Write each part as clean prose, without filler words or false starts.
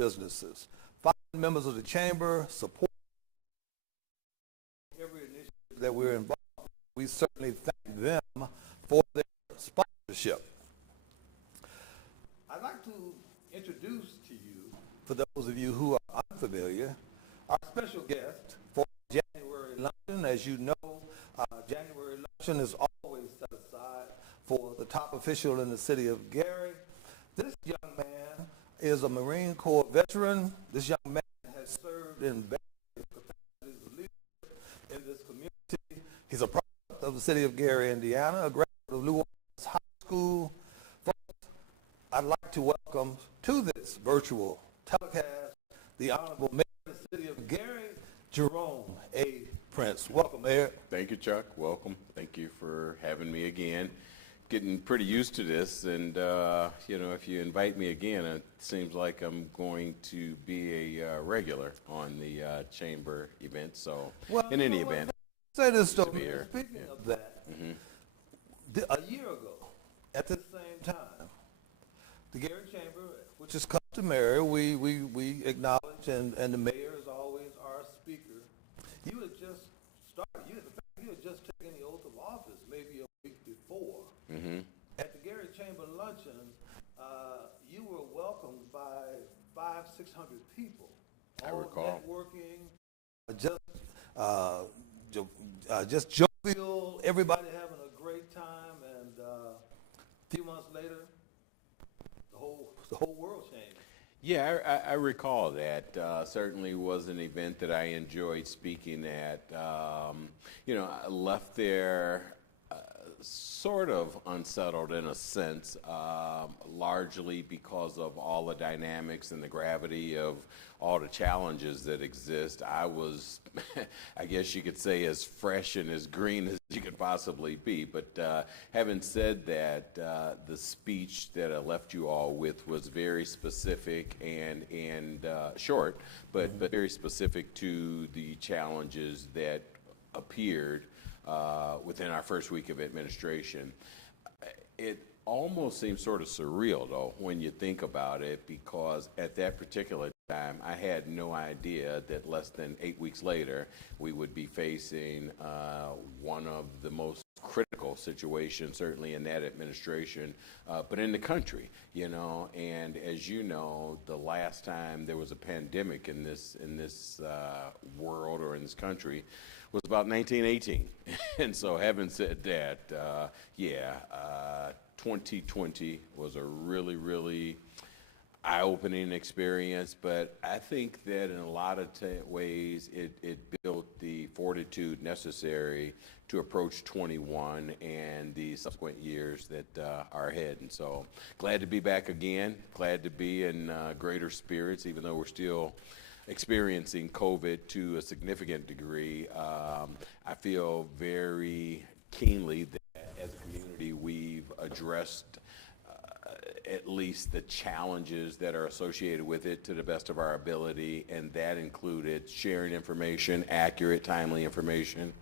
businesses. 5 members of the chamber support every initiative that we're involved in. We certainly thank them for their sponsorship. I'd like to introduce to you, for those of you who are unfamiliar, our special guest for January luncheon. As you know, January luncheon is always set aside for the top official in the city of Gary. This young man is a Marine Corps veteran. This young man has served in various capacities of leadership in this community. He's a product of the city of Gary, Indiana, a graduate of New Orleans High School. Folks, I'd like to welcome to this virtual telecast the Honorable Mayor of the city of Gary, Jerome A. Prince. Welcome, Mayor. Thank you, Chuck. Welcome. Thank you for having me again. Getting pretty used to this, and if you invite me again, it seems like I'm going to be a regular on the chamber event. So, in any event, say this though. Speaking of that, a year ago, at the same time, the Gary Chamber, which is customary, we acknowledge, and the mayor is always our speaker. You had just started. You had just taken the oath of office, maybe a week before. At the Gary Chamber luncheon, you were welcomed by 500-600 people. I recall. Networking, just jovial, everybody having a great time, and a few months later, the whole world changed. Yeah, I recall that. Certainly was an event that I enjoyed speaking at. I left there sort of unsettled in a sense, largely because of all the dynamics and the gravity of all the challenges that exist. I was, I guess you could say, as fresh and as green as you could possibly be. But having said that, the speech that I left you all with was very specific and short, but very specific to the challenges that appeared within our first week of administration. It almost seems sort of surreal, though, when you think about it, because at that particular time, I had no idea that less than 8 weeks later, we would be facing one of the most critical situations, certainly in that administration, but in the country, and as you know, the last time there was a pandemic in this world or in this country was about 1918. And so having said that, 2020 was a really, really eye-opening experience, but I think that in a lot of ways it built the fortitude necessary to approach 21 and the subsequent years that are ahead. And so glad to be back again, glad to be in greater spirits, even though we're still experiencing COVID to a significant degree. I feel very keenly that as a community we've addressed at least the challenges that are associated with it to the best of our ability, and that included sharing information, accurate, timely information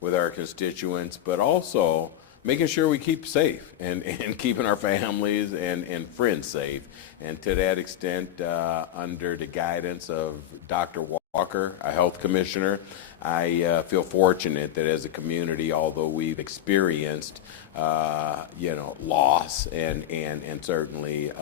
with our constituents, but also making sure we keep safe and keeping our families and friends safe. And to that extent, under the guidance of Dr. Walker, a health commissioner, I feel fortunate that as a community, although we've experienced loss and certainly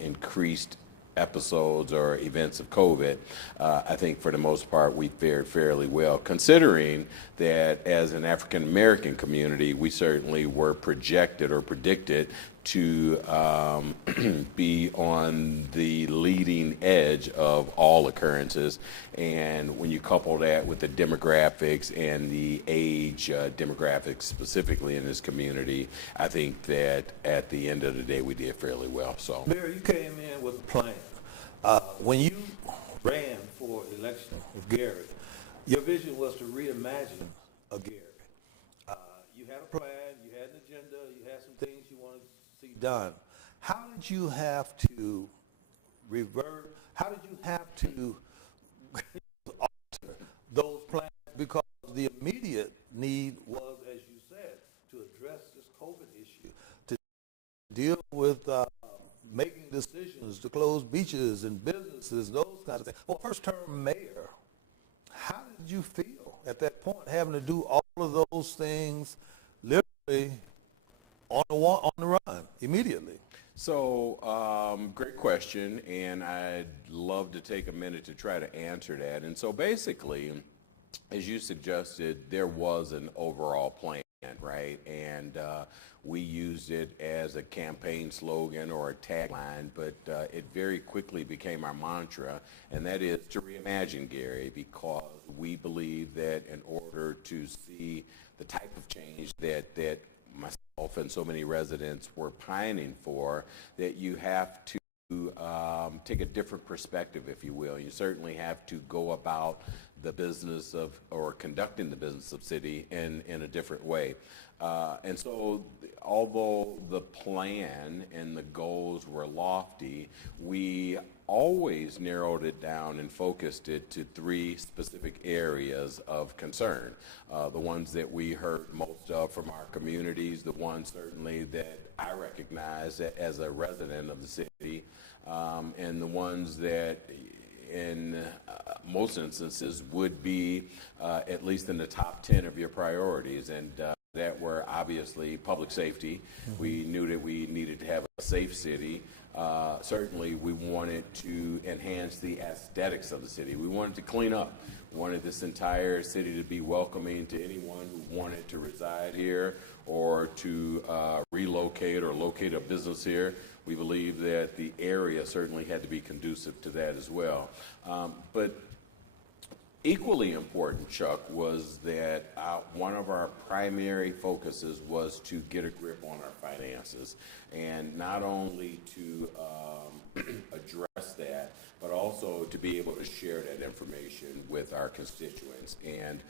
increased episodes or events of COVID, I think for the most part we fared fairly well, considering that as an African American community, we certainly were projected or predicted to be on the leading edge of all occurrences. And when you couple that with the demographics and the age demographics specifically in this community, I think that at the end of the day we did fairly well. So, Mayor, you came in with a plan. When you ran for election of Gary, your vision was to reimagine a Gary. You had a plan, you had an agenda, you had some things you wanted to see done. How did you have to revert? How did you have to alter those plans? Because the immediate need was, as you said, to address this COVID issue, to deal with making decisions to close beaches and businesses, those kinds of things. Well, first-term mayor, how did you feel at that point, having to do all of those things literally on the run immediately? So, great question, and I'd love to take a minute to try to answer that. And so basically, as you suggested, there was an overall plan, right? And we used it as a campaign slogan or a tagline, but it very quickly became our mantra, and that is to reimagine Gary, because we believe that in order to see the type of change that myself and so many residents were pining for, that you have to take a different perspective, if you will. You certainly have to go about the business of, or conducting the business of city in a different way. And so although the plan and the goals were lofty, we always narrowed it down and focused it to three specific areas of concern. The ones that we heard most of from our communities, the ones certainly that I recognize as a resident of the city, and the ones that in most instances would be at least in the top 10 of your priorities, and that were obviously public safety. Mm-hmm. We knew that we needed to have a safe city. Certainly we wanted to enhance the aesthetics of the city. We wanted to clean up. We wanted this entire city to be welcoming to anyone who wanted to reside here or to relocate or locate a business here. We believe that the area certainly had to be conducive to that as well. But equally important, Chuck, was that one of our primary focuses was to get a grip on our finances, and not only to address that, but also to be able to share that information with our constituents. And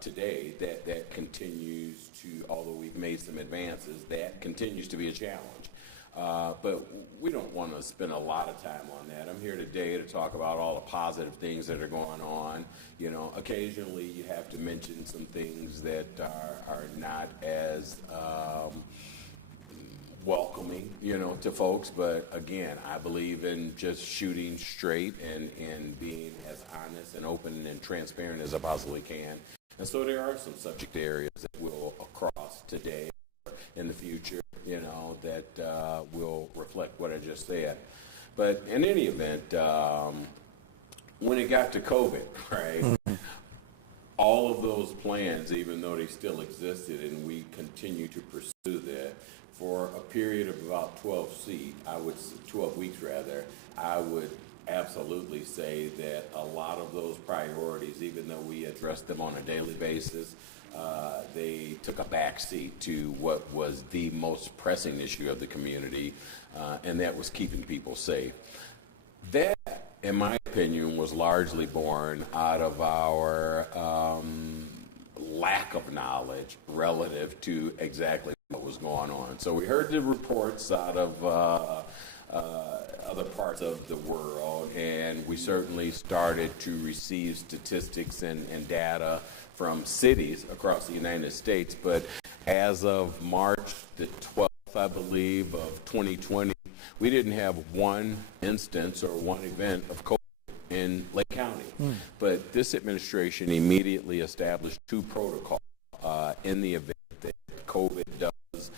today, that continues to, although we've made some advances, that continues to be a challenge. But we don't want to spend a lot of time on that. I'm here today to talk about all the positive things that are going on. You know, occasionally you have to mention some things that are not as welcoming, you know, to folks. But again, I believe in just shooting straight and being as honest and open and transparent as I possibly can. And so there are some subject areas that we'll cross today in the future, you know, that will reflect what I just said. But in any event, when it got to COVID, right, all of those plans, even though they still existed and we continue to pursue that, for a period of about 12 weeks rather, I would absolutely say that a lot of those priorities, even though we addressed them on a daily basis, they took a backseat to what was the most pressing issue of the community, and that was keeping people safe. That, in my opinion, was largely born out of our lack of knowledge relative to exactly what was going on. So we heard the reports out of other parts of the world, and we certainly started to receive statistics and data from cities across the United States. But as of March the 12th, I believe, of 2020, we didn't have one instance or one event of COVID in Lake County. But this administration immediately established two protocols in the event that COVID does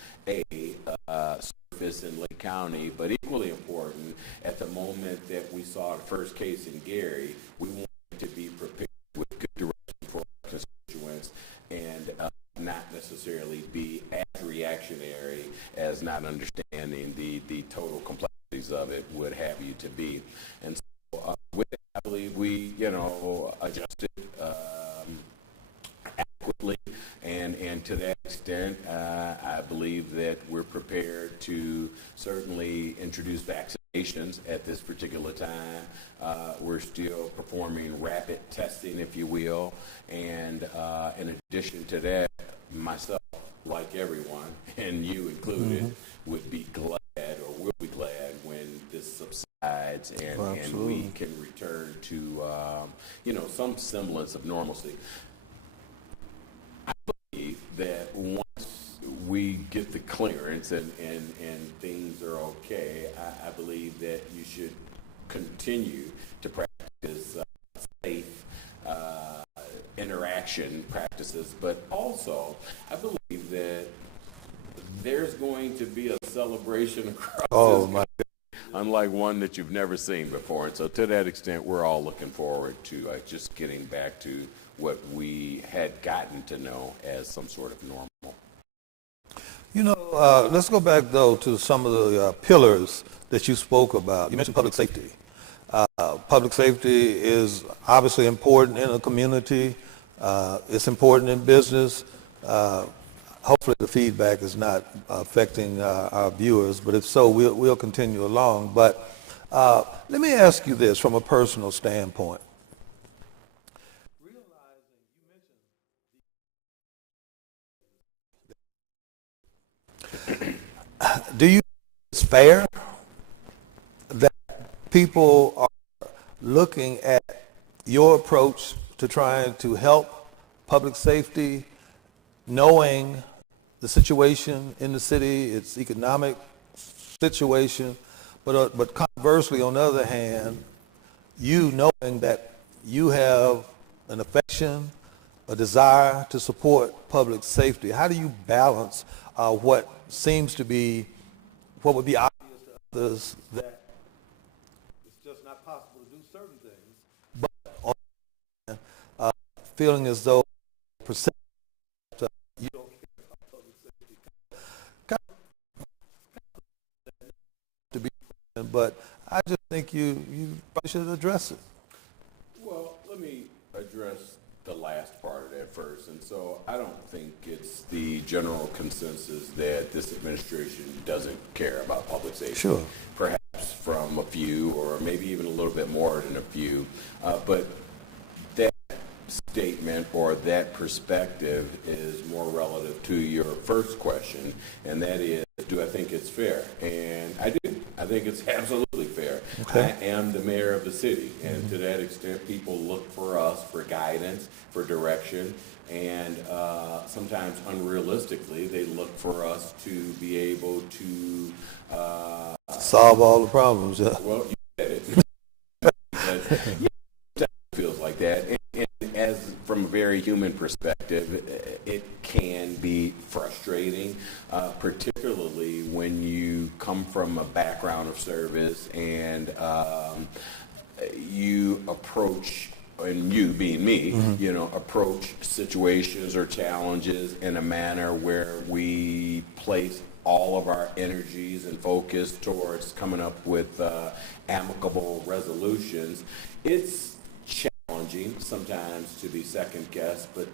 surface in Lake County. But equally important, at the moment that we saw the first case in Gary, we wanted to be prepared with good direction for our constituents and not necessarily be as reactionary as not understanding the total complexities of it would have you to be. And so with that, I believe we, adjusted adequately, and to that extent, I believe that we're prepared to certainly introduce vaccinations at this particular time. We're still performing rapid testing, if you will, and in addition to that, myself, like everyone, and you included, would be glad or will be glad when this subsides and we can return to, some semblance of normalcy. I believe that once we get the clearance and things are okay, I believe that you should continue to practice safe interaction practices, but also I believe that there's going to be a celebration across this country, unlike one that you've never seen before. And so to that extent, we're all looking forward to just getting back to what we had gotten to know as some sort of normal. You know, let's go back, though, to some of the pillars that you spoke about. You mentioned public safety. Public safety is obviously important in a community. It's important in business. Hopefully the feedback is not affecting our viewers, but if so, we'll continue along. But let me ask you this from a personal standpoint. Do you think it's fair that people are looking at your approach to trying to help public safety, knowing the situation in the city, its economic situation, but conversely, on the other hand, you knowing that you have an affection, a desire to support public safety? How do you balance what seems to be, what would be obvious to others, that it's just not possible to do certain things, but on the other hand, feeling as though perception you don't care about public safety? Kind of to be, but I just think you probably should address it. Well, let me address the last part of that first. And so I don't think it's the general consensus that this administration doesn't care about public safety. Sure. Perhaps from a few, or maybe even a little bit more than a few. But that statement or that perspective is more relative to your first question, and that is, do I think it's fair? And I do. I think it's absolutely fair. Okay. I am the mayor of the city, and to that extent, people look for us for guidance, for direction, and sometimes unrealistically, they look for us to be able to solve all the problems. Yeah. Well, you said it. But, yeah, it feels like that. And as from a very human perspective, it can be frustrating, particularly when you come from a background of service and you approach, and you being me, you know, approach situations or challenges in a manner where we place all of our energies and focus towards coming up with amicable resolutions. It's challenging sometimes to be second guessed, but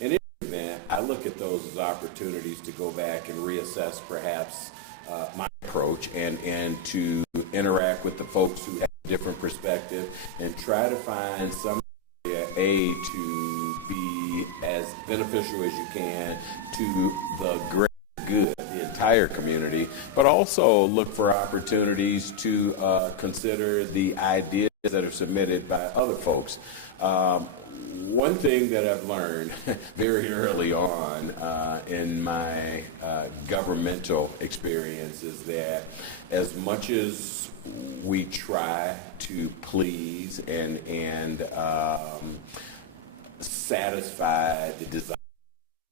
in any event, I look at those as opportunities to go back and reassess perhaps my approach and to interact with the folks who have a different perspective and try to find some way to be as beneficial as you can to the great good, the entire community, but also look for opportunities to consider the ideas that are submitted by other folks. One thing that I've learned very early on in my governmental experience is that as much as we try to please and satisfy the desire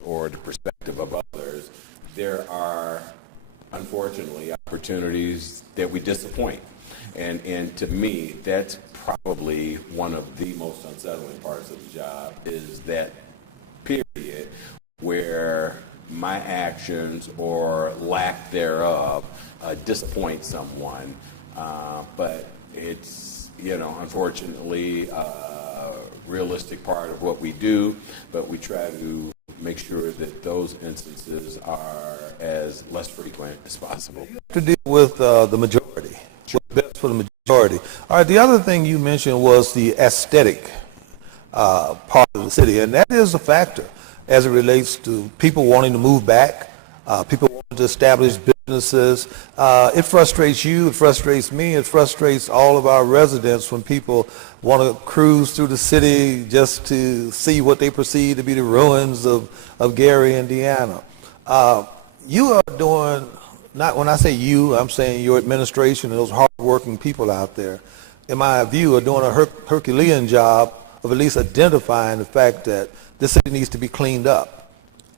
or the perspective of others, there are unfortunately opportunities that we disappoint. And to me, that's probably one of the most unsettling parts of the job, is that period where my actions or lack thereof disappoint someone. But it's, you know, unfortunately a realistic part of what we do, but we try to make sure that those instances are as less frequent as possible. You have to deal with the majority. What's best for the majority. All right, the other thing you mentioned was the aesthetic part of the city, and that is a factor as it relates to people wanting to move back, people wanting to establish businesses. It frustrates you, it frustrates me, it frustrates all of our residents when people want to cruise through the city just to see what they perceive to be the ruins of Gary, Indiana. you are doing, not when I say you, I'm saying your administration and those hardworking people out there, in my view, are doing a Herculean job of at least identifying the fact that this city needs to be cleaned up.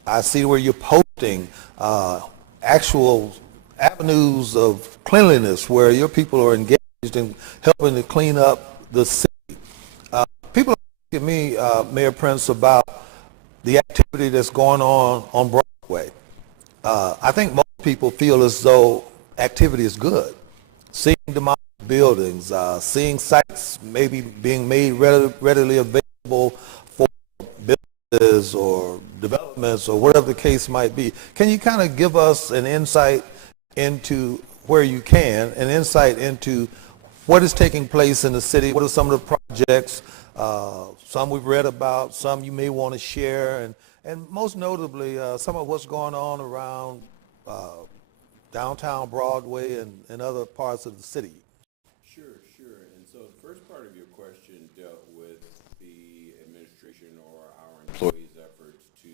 I see where you're posting actual avenues of cleanliness where your people are engaged in helping to clean up the city. People ask me, Mayor Prince, about the activity that's going on Broadway. I think most people feel as though activity is good. Seeing demolished buildings, seeing sites maybe being made readily available for businesses or developments or whatever the case might be. Can you kind of give us an insight into where you can, an insight into what is taking place in the city? What are some of the projects? Some we've read about, some you may want to share, and most notably, some of what's going on around downtown Broadway and other parts of the city. Sure, sure. And so the first part of your question dealt with the administration or our employees' efforts to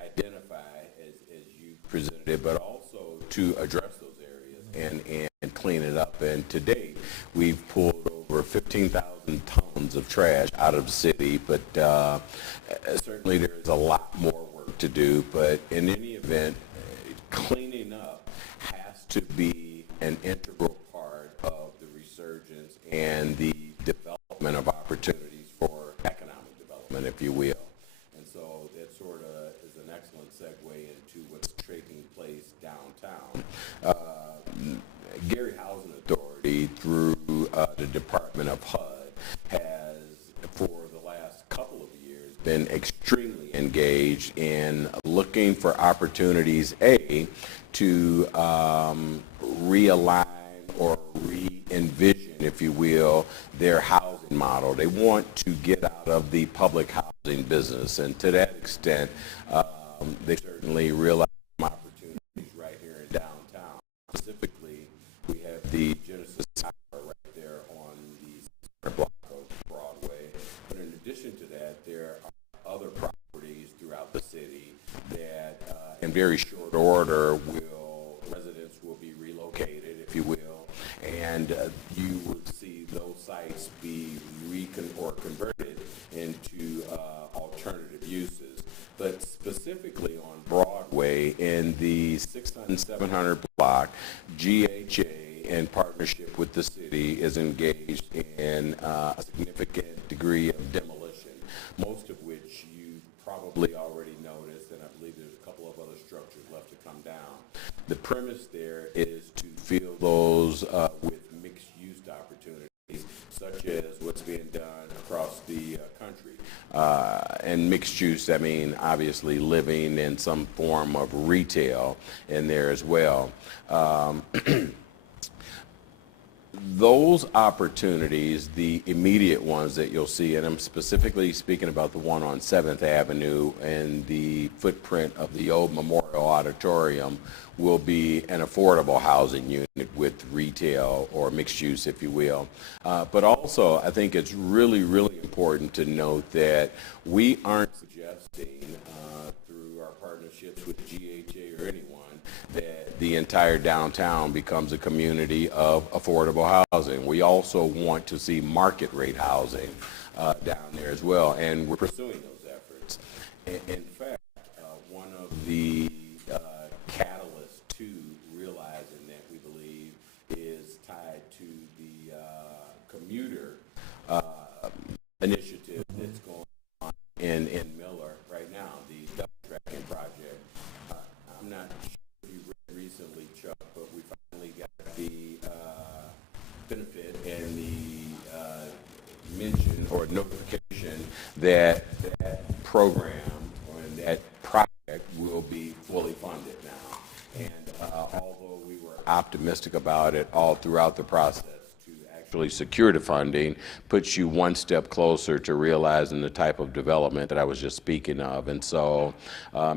identify, as you presented it, but also to address those areas and clean it up. And to date, we've pulled over 15,000 tons of trash out of the city, but certainly there's a lot more work to do. But in any event, cleaning up has to be an integral part of the resurgence and the development of opportunities for economic development, if you will. And so that sort of is an excellent segue into what's taking place downtown. Gary Housing Authority, through the Department of HUD, has, for the last couple of years, been extremely engaged in looking for opportunities, to realign or re-envision, if you will, their housing model. They want to get out of the public housing business, and to that extent, they certainly realize some opportunities right here in downtown. Specifically, we have the Genesis Tower right there on the center block of Broadway. But in addition to that, there are other properties throughout the city that, in very short order, residents will be relocated, if you will, and you would see those sites be converted into alternative uses. But specifically on Broadway, in the 600 and 700 block, GHA, in partnership with the city, is engaged in a significant degree of demolition, most of which you probably already noticed, and I believe there's a couple of other structures left to come down. The premise there is to fill those with mixed-use opportunities, such as what's being done across the country. And mixed use, I mean, obviously living in some form of retail in there as well. Those opportunities, the immediate ones that you'll see, and I'm specifically speaking about the one on 7th Avenue and the footprint of the old Memorial Auditorium, will be an affordable housing unit with retail or mixed use, if you will. But also, I think it's really, really important to note that we aren't suggesting through our partnerships with GHA or anyone that the entire downtown becomes a community of affordable housing. We also want to see market rate housing down there as well, and we're pursuing those efforts. In fact, one of the catalysts to realizing that, we believe, is tied to the commuter initiative that's going on in Miller right now, the double tracking project. I'm not sure if you read recently, Chuck, but we finally got the benefit and the mention or notification that that program or that project will be fully funded now. And although we were optimistic about it all throughout the process, to actually secure the funding puts you one step closer to realizing the type of development that I was just speaking of. And so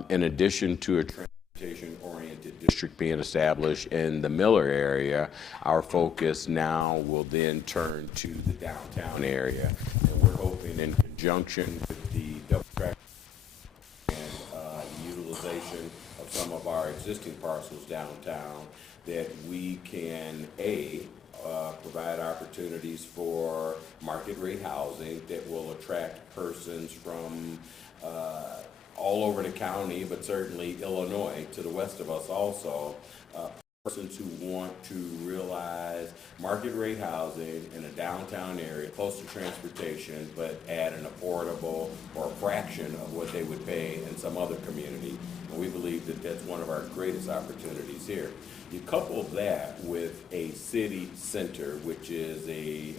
in addition to a transportation-oriented district being established in the Miller area, our focus now will then turn to the downtown area. And we're hoping, in conjunction with the double track and utilization of some of our existing parcels downtown, that we can, provide opportunities for market rate housing that will attract persons from all over the county, but certainly Illinois to the west of us also. Persons who want to realize market rate housing in a downtown area, close to transportation, but at an affordable or a fraction of what they would pay in some other community. And we believe that that's one of our greatest opportunities here. You couple that with a city center, which is a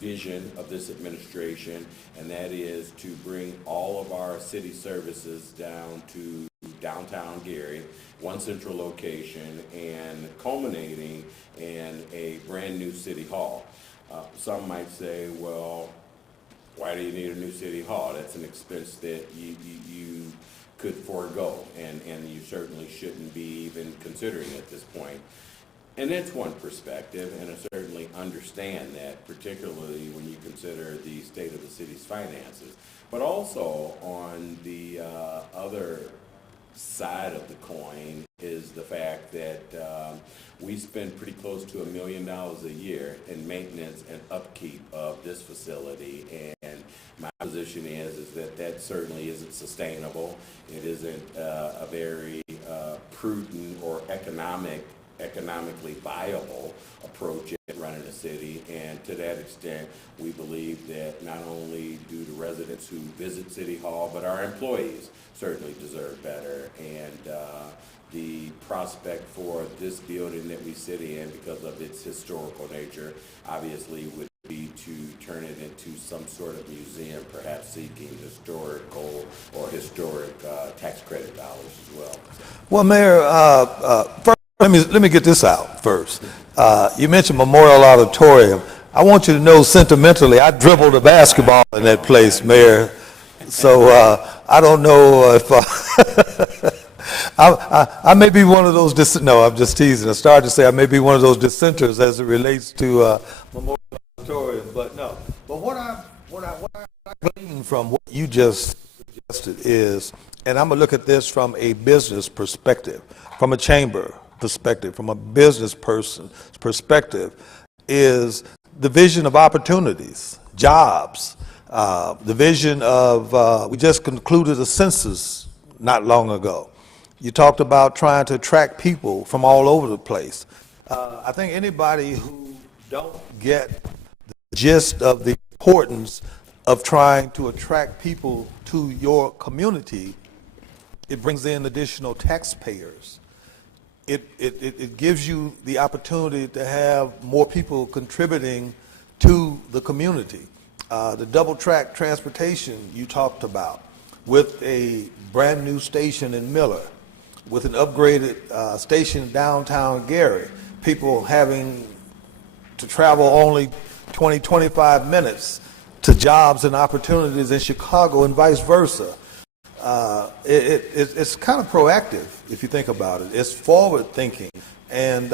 vision of this administration, and that is to bring all of our city services down to downtown Gary, one central location, and culminating in a brand new city hall. Some might say, well, why do you need a new city hall? That's an expense that you could forego, and you certainly shouldn't be even considering at this point. And that's one perspective, and I certainly understand that, particularly when you consider the state of the city's finances. But also on the other side of the coin is the fact that we spend pretty close to $1 million a year in maintenance and upkeep of this facility, and my position is that that certainly isn't sustainable. It isn't a very prudent or economically viable approach at running a city, and to that extent, we believe that not only do the residents who visit City Hall, but our employees certainly deserve better. And the prospect for this building that we sit in, because of its historical nature, obviously would be to turn it into some sort of museum, perhaps seeking historical or historic tax credit dollars as well. Well, Mayor, first, let me get this out first. You mentioned Memorial Auditorium. I want you to know, sentimentally, I dribbled a basketball in that place, Mayor. So I don't know if I may be one of those. No, I'm just teasing. I started to say I may be one of those dissenters as it relates to Memorial Auditorium, but no. But what I glean from what you just suggested is, and I'm gonna look at this from a business perspective, from a chamber perspective, from a business person's perspective, is the vision of opportunities, jobs, the vision of, we just concluded a census not long ago. You talked about trying to attract people from all over the place. I think anybody who don't get the gist of the importance of trying to attract people to your community, it brings in additional taxpayers. It gives you the opportunity to have more people contributing to the community. The double track transportation you talked about, with a brand new station in Miller, with an upgraded station in downtown Gary, people having to travel only 20, 25 minutes to jobs and opportunities in Chicago and vice versa. It's kind of proactive if you think about it. It's forward thinking. And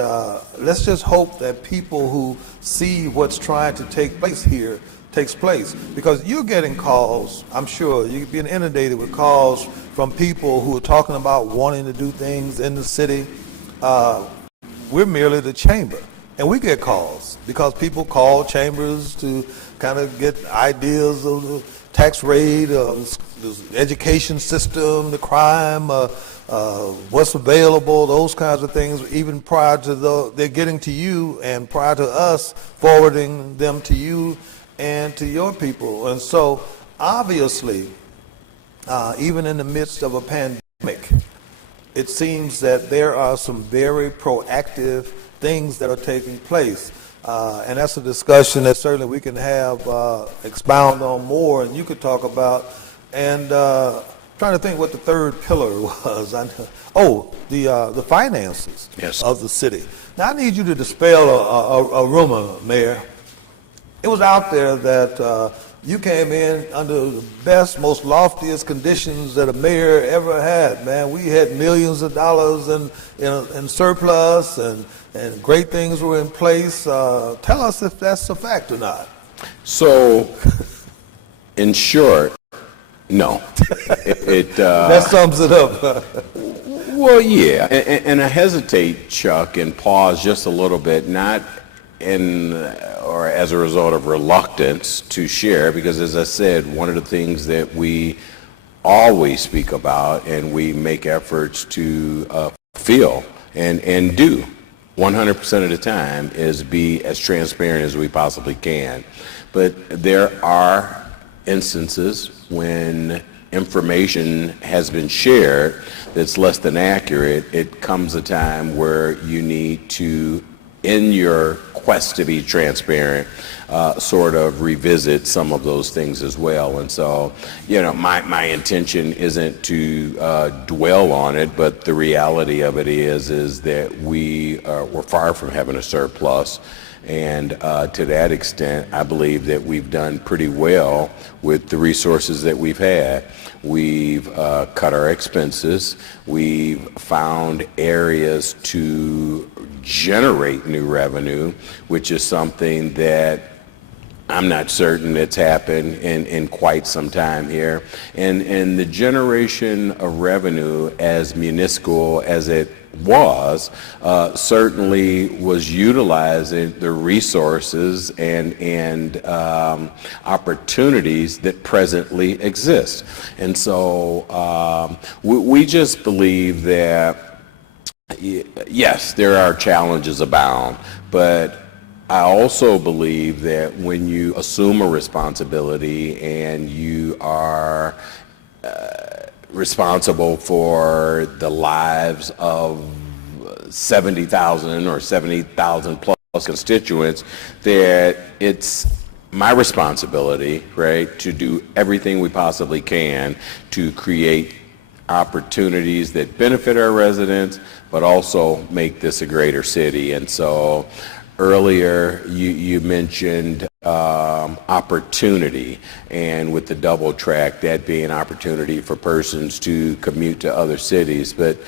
let's just hope that people who see what's trying to take place here takes place. Because you're getting calls, I'm sure, you're being inundated with calls from people who are talking about wanting to do things in the city. We're merely the chamber. And we get calls because people call chambers to kind of get ideas of the tax rate, the education system, the crime, what's available, those kinds of things, even prior to they're getting to you and prior to us forwarding them to you and to your people. And so obviously, even in the midst of a pandemic, it seems that there are some very proactive things that are taking place. And that's a discussion that certainly we can have, expound on more, and you could talk about. And trying to think what the third pillar was. The finances of the city. Now, I need you to dispel a rumor, Mayor. It was out there that you came in under the best, most loftiest conditions that a mayor ever had, man. We had millions of dollars in surplus, and great things were in place. Tell us if that's a fact or not. So, in short, no. That sums it up. Well, yeah, and I hesitate, Chuck, and pause just a little bit, not in or as a result of reluctance to share, because as I said, one of the things that we always speak about and we make efforts to feel and do 100% of the time is be as transparent as we possibly can. But there are instances when information has been shared that's less than accurate. It comes a time where you need to, in your quest to be transparent, sort of revisit some of those things as well. And so, my intention isn't to dwell on it, but the reality of it is that we're far from having a surplus. And to that extent, I believe that we've done pretty well with the resources that we've had. We've cut our expenses. We've found areas to generate new revenue, which is something that I'm not certain it's happened in quite some time here. And the generation of revenue, as minuscule as it was, certainly was utilizing the resources and opportunities that presently exist. And so we just believe that, yes, there are challenges abound, but I also believe that when you assume a responsibility and you are responsible for the lives of 70,000 or 70,000 plus constituents, that it's my responsibility, right, to do everything we possibly can to create opportunities that benefit our residents, but also make this a greater city. And so earlier, you mentioned opportunity, and with the double track, that being an opportunity for persons to commute to other cities. But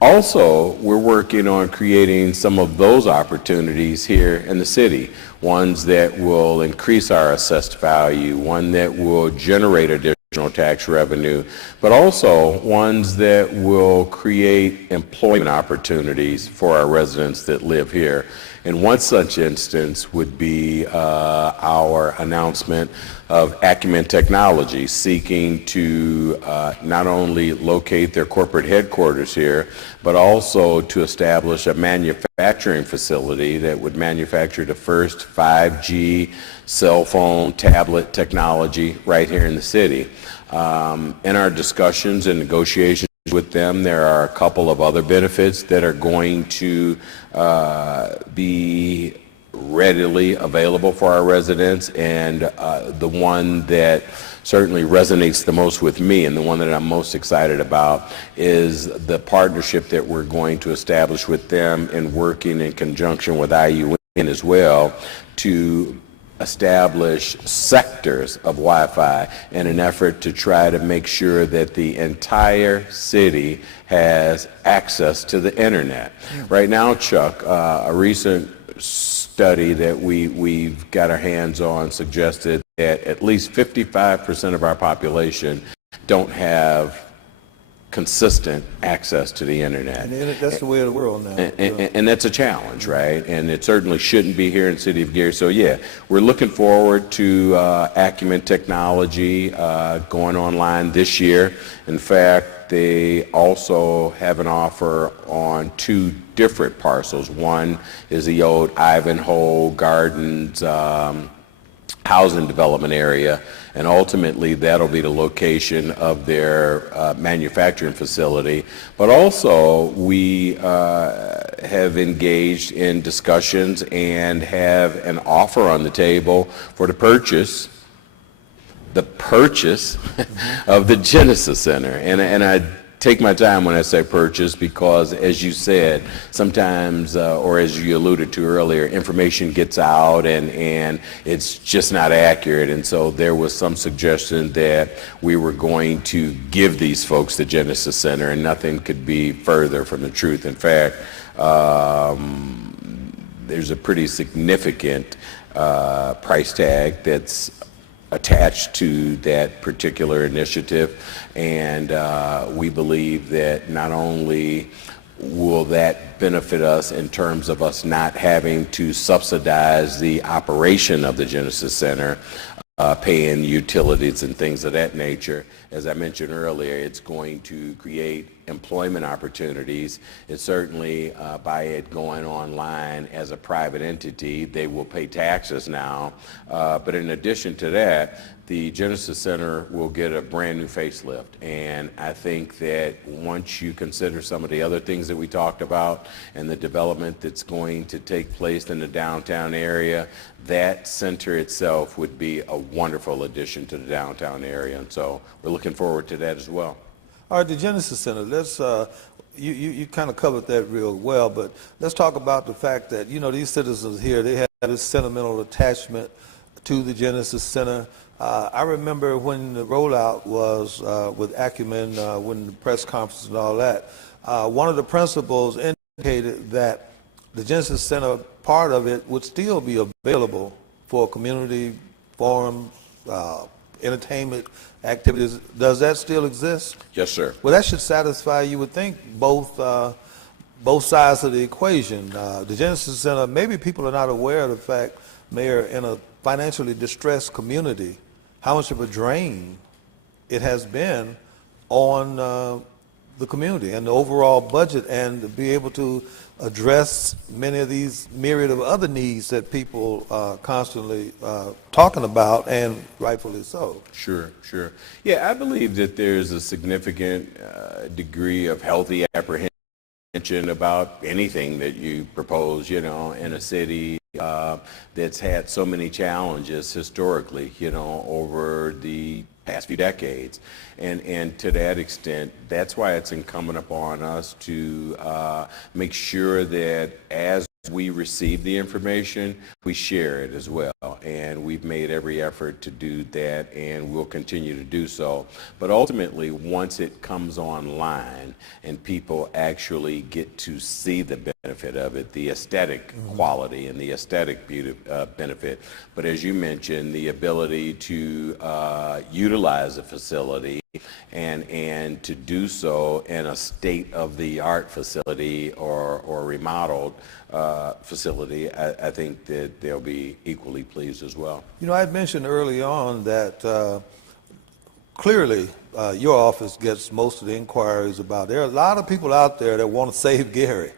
also, we're working on creating some of those opportunities here in the city, ones that will increase our assessed value, one that will generate additional tax revenue, but also ones that will create employment opportunities for our residents that live here. And one such instance would be our announcement of Acumen Technology, seeking to not only locate their corporate headquarters here, but also to establish a manufacturing facility that would manufacture the first 5G cell phone, tablet technology right here in the city. In our discussions and negotiations with them, there are a couple of other benefits that are going to be readily available for our residents, and the one that certainly resonates the most with me and the one that I'm most excited about is the partnership that we're going to establish with them and working in conjunction with IUN as well to establish sectors of Wi-Fi in an effort to try to make sure that the entire city has access to the internet. Right now, Chuck, a recent study that we've got our hands on suggested that at least 55% of our population don't have consistent access to the internet. And that's the way of the world now. And that's a challenge, right? And it certainly shouldn't be here in the city of Gary. So yeah, we're looking forward to Acumen Technology going online this year. In fact, they also have an offer on 2 different parcels. One is the old Ivanhoe Gardens housing development area, and ultimately that'll be the location of their manufacturing facility. But also we have engaged in discussions and have an offer on the table for the purchase of the Genesis Center. And I take my time when I say purchase because, as you said, sometimes, or as you alluded to earlier, information gets out and it's just not accurate. And so there was some suggestion that we were going to give these folks the Genesis Center, and nothing could be further from the truth. In fact, there's a pretty significant price tag that's attached to that particular initiative, and we believe that not only will that benefit us in terms of us not having to subsidize the operation of the Genesis Center, paying utilities and things of that nature. As I mentioned earlier, it's going to create employment opportunities. It's certainly, by it going online as a private entity, they will pay taxes now. But in addition to that, the Genesis Center will get a brand new facelift. And I think that once you consider some of the other things that we talked about and the development that's going to take place in the downtown area, that center itself would be a wonderful addition to the downtown area. And so we're looking forward to that as well. All right, the Genesis Center, let's, you kind of covered that real well, but let's talk about the fact that, you know, these citizens here, they have this sentimental attachment to the Genesis Center. I remember when the rollout was with Acumen, when the press conference and all that, one of the principals indicated that the Genesis Center, part of it would still be available for community forum, entertainment activities. Does that still exist? Yes, sir. Well, that should satisfy, you would think, both sides of the equation. The Genesis Center, maybe people are not aware of the fact, Mayor, in a financially distressed community, how much of a drain it has been on the community and the overall budget, and to be able to address many of these myriad of other needs that people are constantly talking about, and rightfully so. Sure, sure. Yeah, I believe that there's a significant degree of healthy apprehension about anything that you propose, you know, in a city that's had so many challenges historically, you know, over the past few decades. And to that extent, that's why it's incumbent upon us to make sure that as we receive the information, we share it as well. And we've made every effort to do that, and we'll continue to do so. But ultimately, once it comes online and people actually get to see the benefit of it, the aesthetic quality and the aesthetic beauty, benefit, but as you mentioned, the ability to utilize a facility and to do so in a state-of-the-art facility or remodeled facility, I think that they'll be equally pleased as well. You know, I had mentioned early on that clearly your office gets most of the inquiries about. There are a lot of people out there that want to save Gary.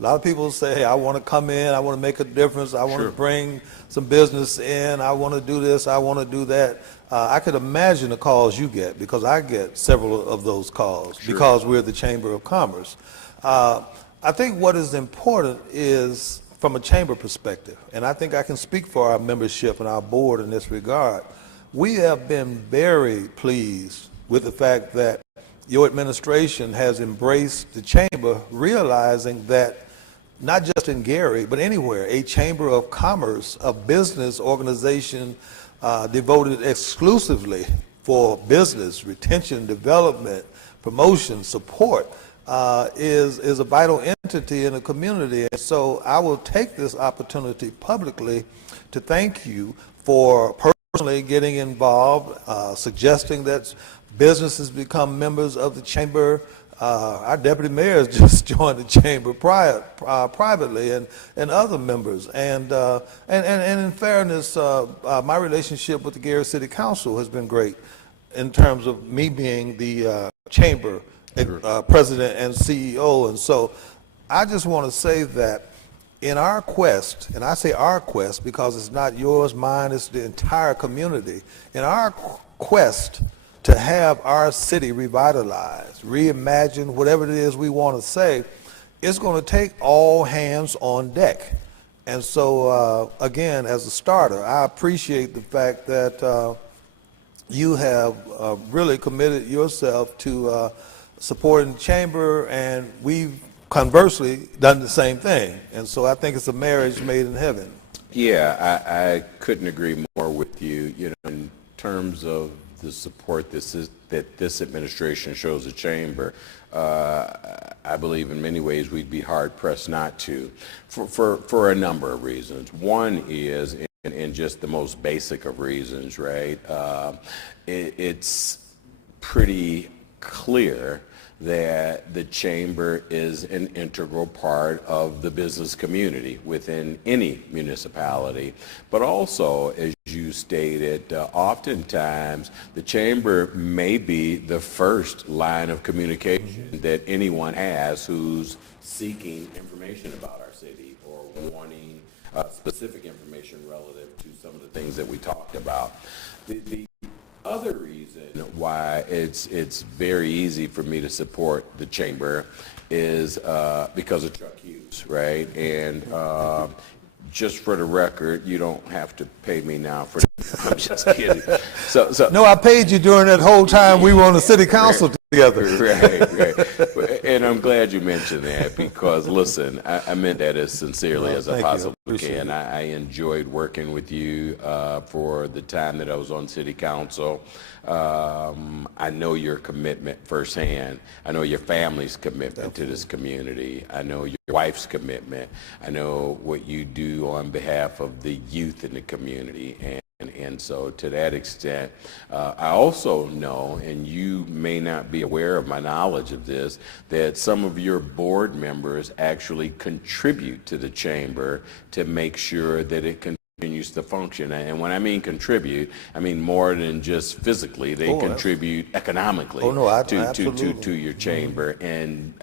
A lot of people say, hey, I want to come in, I want to make a difference, I want to bring some business in, I want to do this, I want to do that. I could imagine the calls you get, because I get several of those calls, because we're the Chamber of Commerce. I think what is important is, from a chamber perspective, and I think I can speak for our membership and our board in this regard, we have been very pleased with the fact that your administration has embraced the chamber, realizing that not just in Gary, but anywhere, a chamber of commerce, a business organization devoted exclusively for business, retention, development, promotion, support, is a vital entity in the community. And so I will take this opportunity publicly to thank you for personally getting involved, suggesting that businesses become members of the chamber. Our deputy mayor has just joined the chamber privately, and other members. And in fairness, my relationship with the Gary City Council has been great in terms of me being the chamber president and CEO. And so I just want to say that in our quest, and I say our quest because it's not yours, mine, it's the entire community, in our quest to have our city revitalized, reimagined, whatever it is we want to say, it's going to take all hands on deck. And so, again, as a starter, I appreciate the fact that you have really committed yourself to supporting the chamber, and we've conversely done the same thing. And so I think it's a marriage made in heaven. Yeah, I couldn't agree more with you, you know, in terms of the support that this administration shows the chamber. I believe in many ways we'd be hard pressed not to, for a number of reasons. One is, in just the most basic of reasons, right? It's pretty clear that the chamber is an integral part of the business community within any municipality. But also, as you stated, oftentimes the chamber may be the first line of communication that anyone has who's seeking information about our city or wanting specific information relative to some of the things that we talked about. The other reason why it's very easy for me to support the chamber is because of Chuck Hughes, right? And just for the record, you don't have to pay me now for I'm just kidding. So No, I paid you during that whole time we were on the city council together. Right. And I'm glad you mentioned that because, listen, I meant that as sincerely as I possibly can. I enjoyed working with you for the time that I was on city council. I know your commitment firsthand. I know your family's commitment to this community. I know your wife's commitment. I know what you do on behalf of the youth in the community. And so to that extent, I also know, and you may not be aware of my knowledge of this, that some of your board members actually contribute to the chamber to make sure that it continues to function. And when I mean contribute, I mean more than just physically. They contribute economically to your chamber. And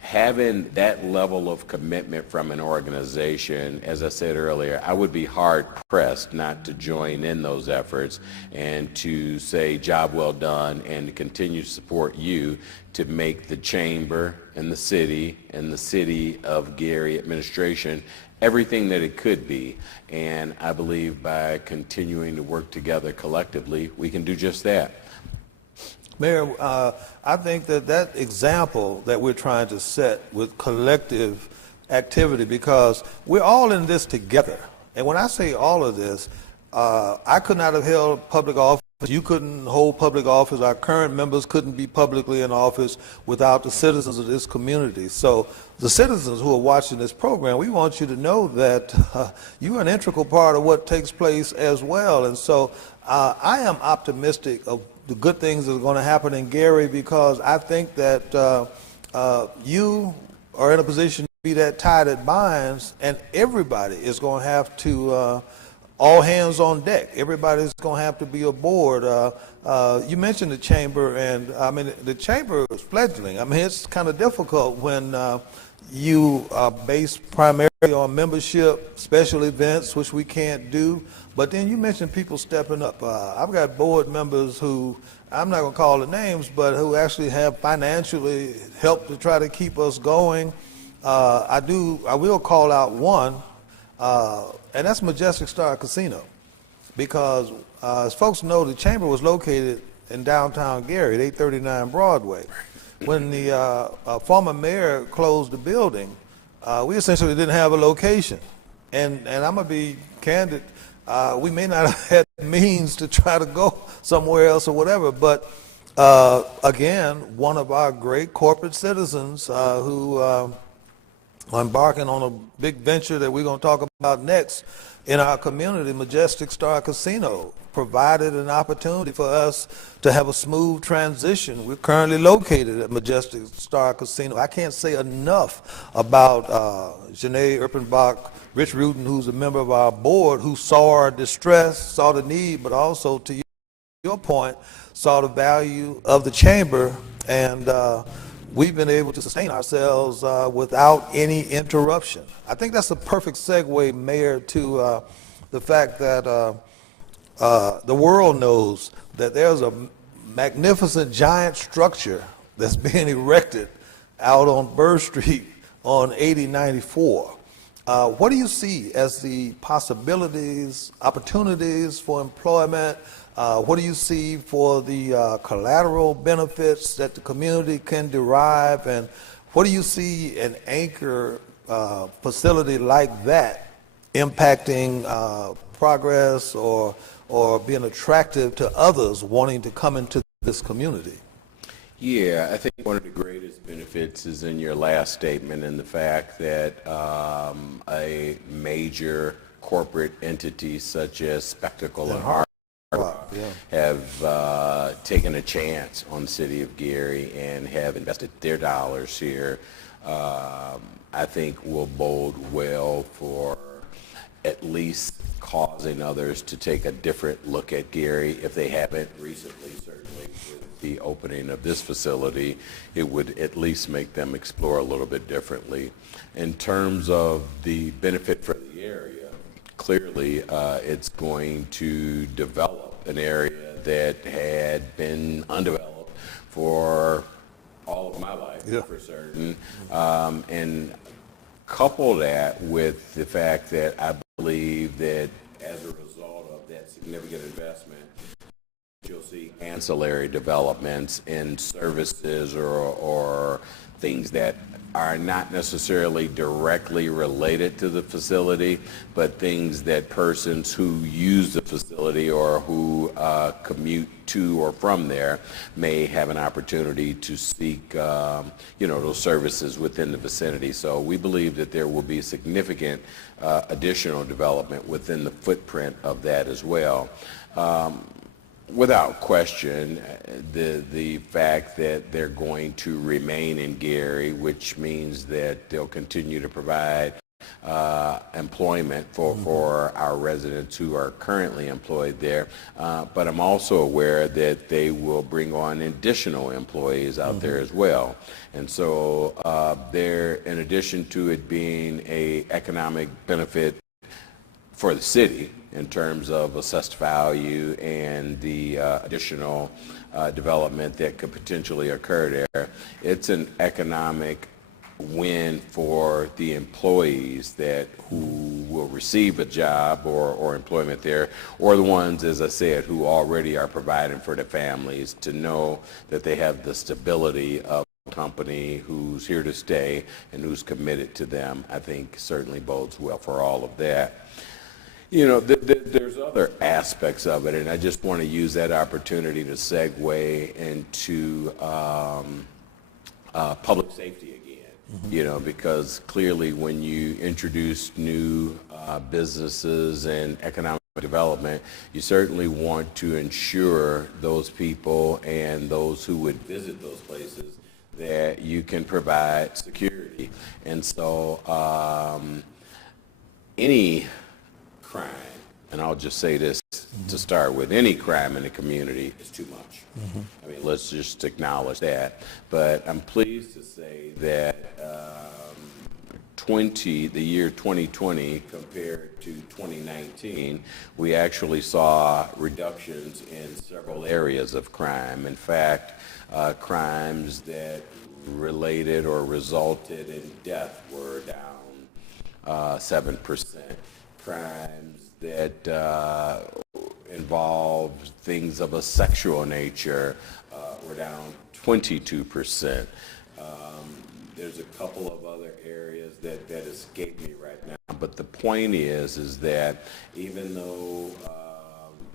having that level of commitment from an organization, as I said earlier, I would be hard pressed not to join in those efforts and to say job well done and to continue to support you to make the chamber and the city of Gary administration everything that it could be. And I believe by continuing to work together collectively, we can do just that. Mayor, I think that example that we're trying to set with collective activity, because we're all in this together. And when I say all of this, I could not have held public office. You couldn't hold public office. Our current members couldn't be publicly in office without the citizens of this community. So the citizens who are watching this program, we want you to know that you are an integral part of what takes place as well. And so I am optimistic of the good things that are going to happen in Gary, because I think that you are in a position to be that tie that binds, and everybody is going to have to all hands on deck. Everybody's going to have to be aboard. You mentioned the chamber, and I mean, the chamber is fledgling. I mean, it's kind of difficult when you are based primarily on membership, special events, which we can't do. But then you mentioned people stepping up. I've got board members who, I'm not going to call the names, but who actually have financially helped to try to keep us going. I will call out one, and that's Majestic Star Casino, because as folks know, the chamber was located in downtown Gary at 839 Broadway. When the former mayor closed the building, we essentially didn't have a location. And I'm going to be candid, we may not have had means to try to go somewhere else or whatever, but again, one of our great corporate citizens who are embarking on a big venture that we're going to talk about next in our community, Majestic Star Casino, provided an opportunity for us to have a smooth transition. We're currently located at Majestic Star Casino. I can't say enough about Janae Erpenbach, Rich Rutan, who's a member of our board, who saw our distress, saw the need, but also, to your point, saw the value of the chamber, and we've been able to sustain ourselves without any interruption. I think that's a perfect segue, Mayor, to the fact that the world knows that there's a magnificent giant structure that's being erected out on Burr Street on 8094. What do you see as the possibilities, opportunities for employment? What do you see for the collateral benefits that the community can derive? And what do you see an anchor facility like that impacting progress or being attractive to others wanting to come into this community? Yeah, I think one of the greatest benefits is in your last statement, and the fact that a major corporate entities such as Spectacle and Hard Hard Rock, yeah. have taken a chance on the city of Gary and have invested their dollars here, I think will bode well for at least causing others to take a different look at Gary. If they haven't recently, certainly with the opening of this facility, it would at least make them explore a little bit differently. In terms of the benefit for the area, clearly it's going to develop an area that had been undeveloped for all of my life, Yeah. for certain, and couple that with the fact that I believe that as a result of that significant investment, you'll see ancillary developments in services or things that are not necessarily directly related to the facility, but things that persons who use the facility or who commute to or from there may have an opportunity to seek, those services within the vicinity. So we believe that there will be significant additional development within the footprint of that as well. Without question, the fact that they're going to remain in Gary, which means that they'll continue to provide employment for our residents who are currently employed there. But I'm also aware that they will bring on additional employees out there as well. And so there, in addition to it being a economic benefit for the city in terms of assessed value and the additional development that could potentially occur there, it's an economic win for the employees who will receive a job or employment there, or the ones, as I said, who already are providing for their families, to know that they have the stability of a company who's here to stay and who's committed to them. I think certainly bodes well for all of that. There's other aspects of it, and I just want to use that opportunity to segue into public safety again. Because clearly when you introduce new businesses and economic development, you certainly want to ensure those people and those who would visit those places that you can provide security. And so any crime, and I'll just say this to start with, any crime in the community is too much. I mean, let's just acknowledge that. But I'm pleased to say that the year 2020 compared to 2019, we actually saw reductions in several areas of crime. In fact, crimes that related or resulted in death were down 7%. Crimes that involved things of a sexual nature were down 22%. There's a couple of other areas that escape me right now, but the point is that even though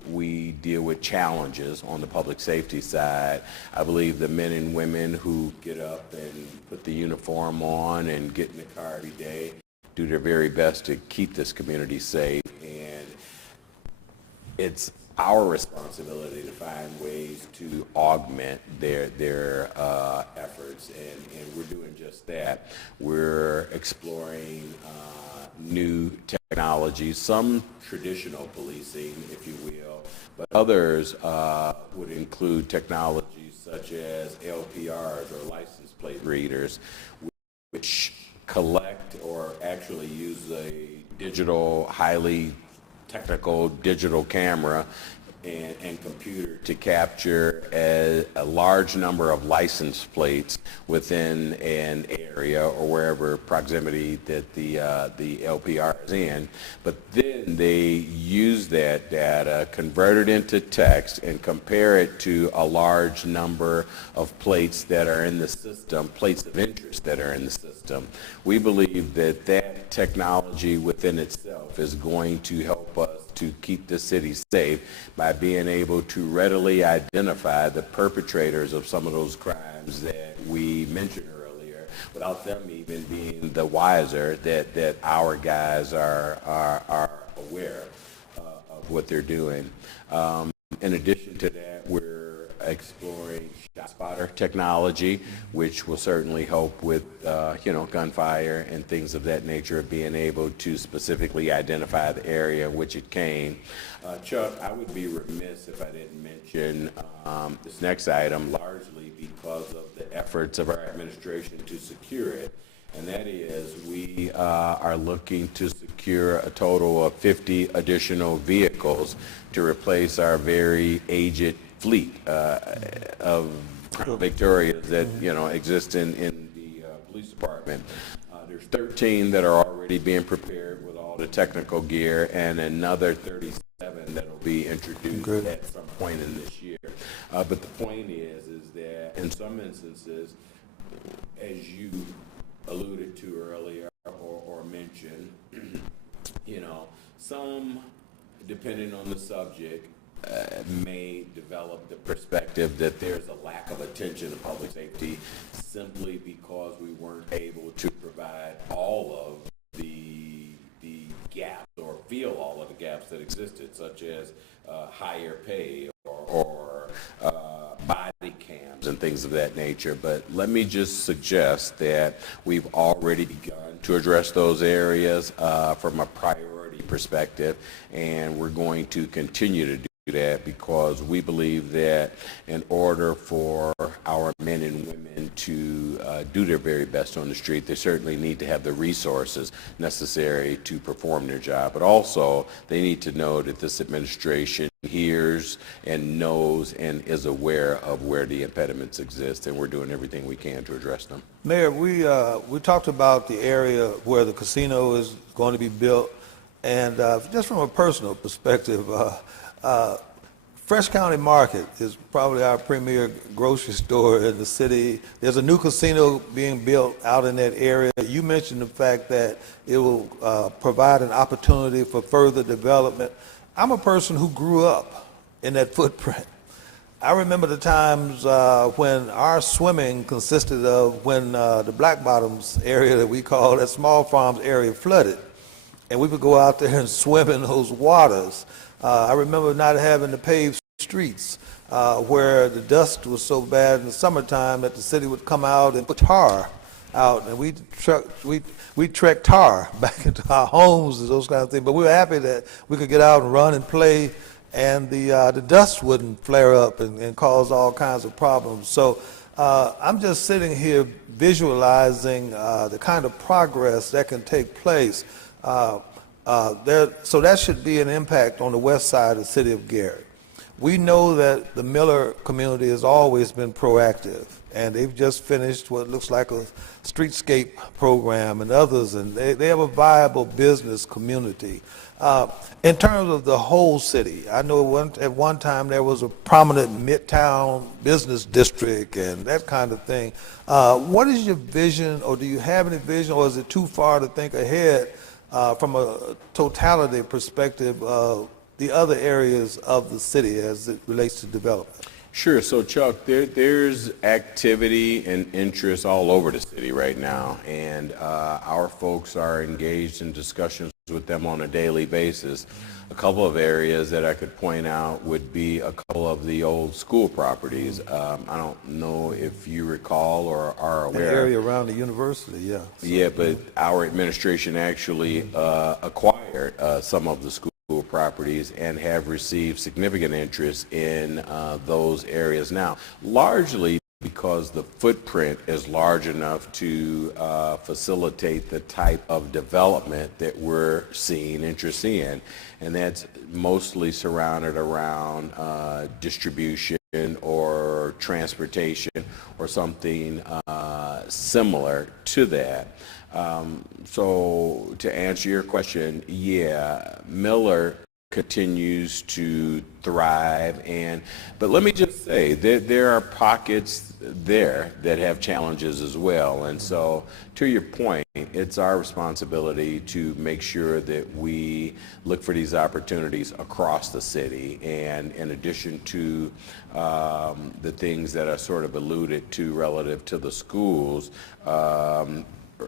we deal with challenges on the public safety side, I believe the men and women who get up and put the uniform on and get in the car every day do their very best to keep this community safe, and it's our responsibility to find ways to augment their efforts, and we're doing just that. We're exploring new technologies, some traditional policing, if you will, but others would include technologies such as LPRs, or license plate readers, which collect or actually use a highly technical digital camera and computer to capture a large number of license plates within an area or wherever proximity that the LPR is in. But then they use that data, convert it into text, and compare it to a large number of plates that are in the system, plates of interest that are in the system. We believe that that technology within itself is going to help us to keep the city safe by being able to readily identify the perpetrators of some of those crimes that we mentioned earlier, without them even being the wiser that our guys are what they're doing. In addition to that, we're exploring shot spotter technology, which will certainly help with, gunfire and things of that nature, being able to specifically identify the area in which it came. Chuck, I would be remiss if I didn't mention this next item, largely because of the efforts of our administration to secure it. And that is, we are looking to secure a total of 50 additional vehicles to replace our very aged fleet of Victorias that exist in the police department. There's 13 that are already being prepared with all the technical gear, and another 37 that will be introduced at some point in this year. But the point is that in some instances, as you alluded to earlier or mentioned, some, depending on the subject, may develop the perspective that there's a lack of attention to public safety simply because we weren't able to provide all of the gaps or fill all of the gaps that existed, such as higher pay or body cams and things of that nature. But let me just suggest that we've already begun to address those areas from a priority perspective, and we're going to continue to do that because we believe that in order for our men and women to do their very best on the street, they certainly need to have the resources necessary to perform their job. But also, they need to know that this administration hears and knows and is aware of where the impediments exist, and we're doing everything we can to address them. Mayor, we talked about the area where the casino is going to be built, and just from a personal perspective, Fresh County Market is probably our premier grocery store in the city. There's a new casino being built out in that area. You mentioned the fact that it will provide an opportunity for further development. I'm a person who grew up in that footprint. I remember the times when our swimming consisted of when the Black Bottoms area that we call that Small Farms area flooded, and we would go out there and swim in those waters. I remember not having to pave streets where the dust was so bad in the summertime that the city would come out and put tar out, and we trekked tar back into our homes and those kind of things. But we were happy that we could get out and run and play, and the dust wouldn't flare up and cause all kinds of problems. So I'm just sitting here visualizing the kind of progress that can take place. So that should be an impact on the west side of the city of Gary. We know that the Miller community has always been proactive, and they've just finished what looks like a streetscape program and others, and they have a viable business community. In terms of the whole city, I know at one time there was a prominent Midtown business district and that kind of thing. What is your vision, or do you have any vision, or is it too far to think ahead from a totality perspective of the other areas of the city as it relates to development? Sure. So, Chuck, there's activity and interest all over the city right now, and our folks are engaged in discussions with them on a daily basis. A couple of areas that I could point out would be a couple of the old school properties. I don't know if you recall or are aware. An area around the university, yeah. So, yeah, but our administration actually acquired some of the school properties and have received significant interest in those areas now, largely because the footprint is large enough to facilitate the type of development that we're seeing interest in, and that's mostly surrounded around distribution or transportation or something similar to that. So to answer your question, yeah, Miller continues to thrive, but let me just say that there are pockets there that have challenges as well. And so to your point, it's our responsibility to make sure that we look for these opportunities across the city. And in addition to the things that I sort of alluded to relative to the schools,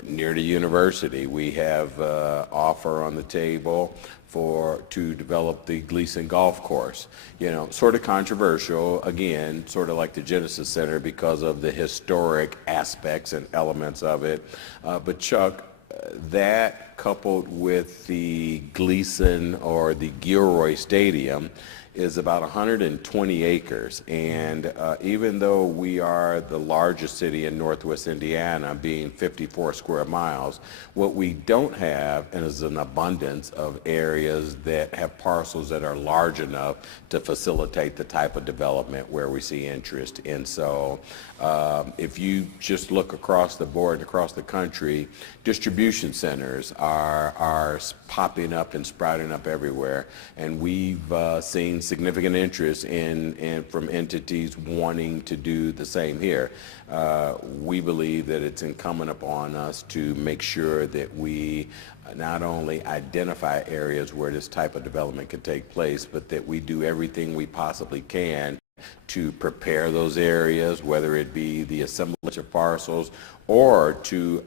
near the university. We have offer on the table to develop the Gleason Golf Course. You know, sort of controversial, again, sort of like the Genesis Center because of the historic aspects and elements of it. But Chuck, that coupled with the Gleason or the Gilroy Stadium is about 120 acres. And even though we are the largest city in Northwest Indiana, being 54 square miles, what we don't have is an abundance of areas that have parcels that are large enough to facilitate the type of development where we see interest. And so if you just look across the board, across the country, distribution centers are popping up and sprouting up everywhere. And we've seen significant interest from entities wanting to do the same here. We believe that it's incumbent upon us to make sure that we not only identify areas where this type of development can take place, but that we do everything we possibly can to prepare those areas, whether it be the assemblage of parcels or to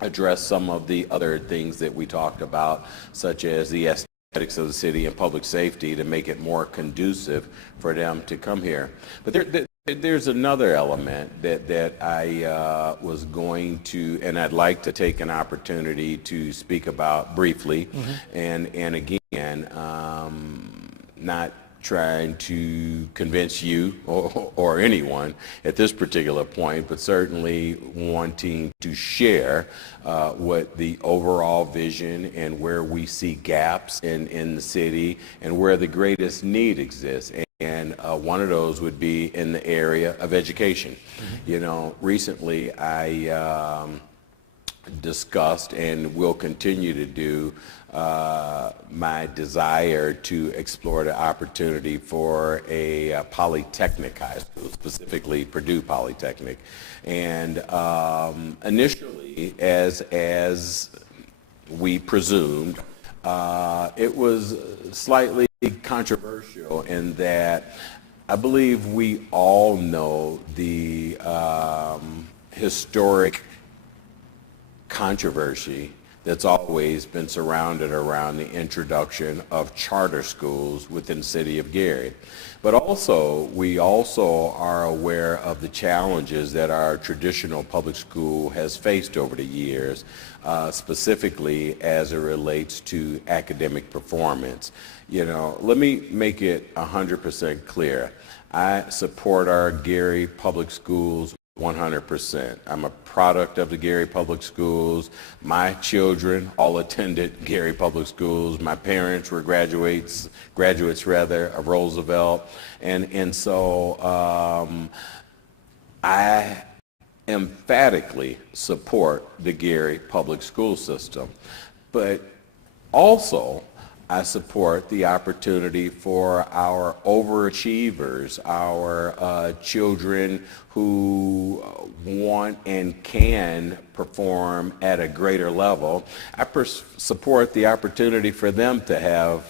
address some of the other things that we talked about, such as the aesthetics of the city and public safety, to make it more conducive for them to come here. But there's another element that I was going to, and I'd like to take an opportunity to speak about briefly. Mm-hmm. And again, not trying to convince you or anyone at this particular point, but certainly wanting to share what the overall vision and where we see gaps in the city and where the greatest need exists. And one of those would be in the area of education. Mm-hmm. You know, recently I discussed and will continue to do my desire to explore the opportunity for a polytechnic high school, specifically Purdue Polytechnic. And initially, as we presumed, it was slightly controversial in that I believe we all know the historic controversy that's always been surrounded around the introduction of charter schools within the city of Gary. But also, we also are aware of the challenges that our traditional public school has faced over the years, specifically as it relates to academic performance. You know, let me make it 100% clear. I support our Gary public schools 100%. I'm a product of the Gary Public Schools. My children all attended Gary Public Schools. My parents were graduates of Roosevelt. And so I emphatically support the Gary Public School system. But also, I support the opportunity for our overachievers, our children who want and can perform at a greater level. I support the opportunity for them to have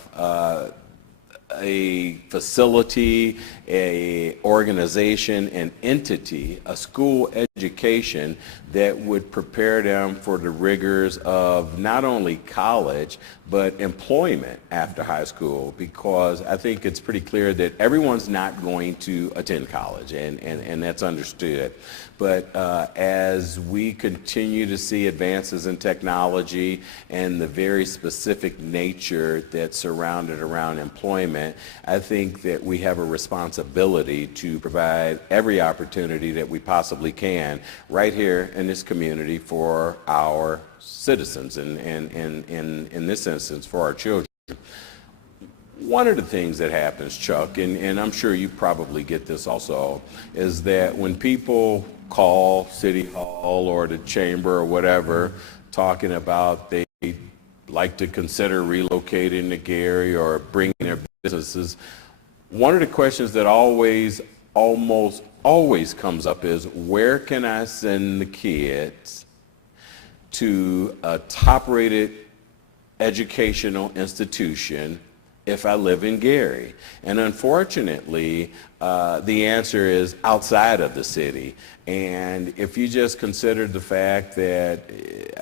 a facility, a organization, an entity, a school education that would prepare them for the rigors of not only college, but employment after high school, because I think it's pretty clear that everyone's not going to attend college, and that's understood. But as we continue to see advances in technology and the very specific nature that's surrounded around employment, I think that we have a responsibility to provide every opportunity that we possibly can right here in this community for our citizens, and in this instance for our children. One of the things that happens, Chuck, and I'm sure you probably get this also, is that when people call City Hall or the Chamber or whatever, talking about they like to consider relocating to Gary or bringing their businesses, one of the questions that almost always comes up is, where can I send the kids to a top-rated educational institution if I live in Gary? And unfortunately, the answer is outside of the city. And if you just consider the fact that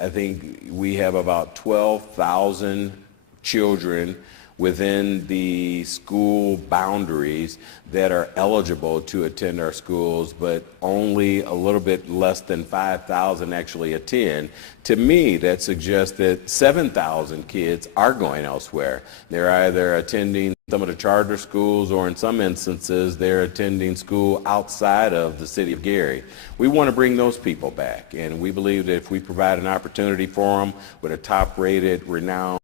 I think we have about 12,000 children within the school boundaries that are eligible to attend our schools, but only a little bit less than 5,000 actually attend. To me, that suggests that 7,000 kids are going elsewhere. They're either attending some of the charter schools, or in some instances, they're attending school outside of the city of Gary. We want to bring those people back, and we believe that if we provide an opportunity for them with a top-rated, renowned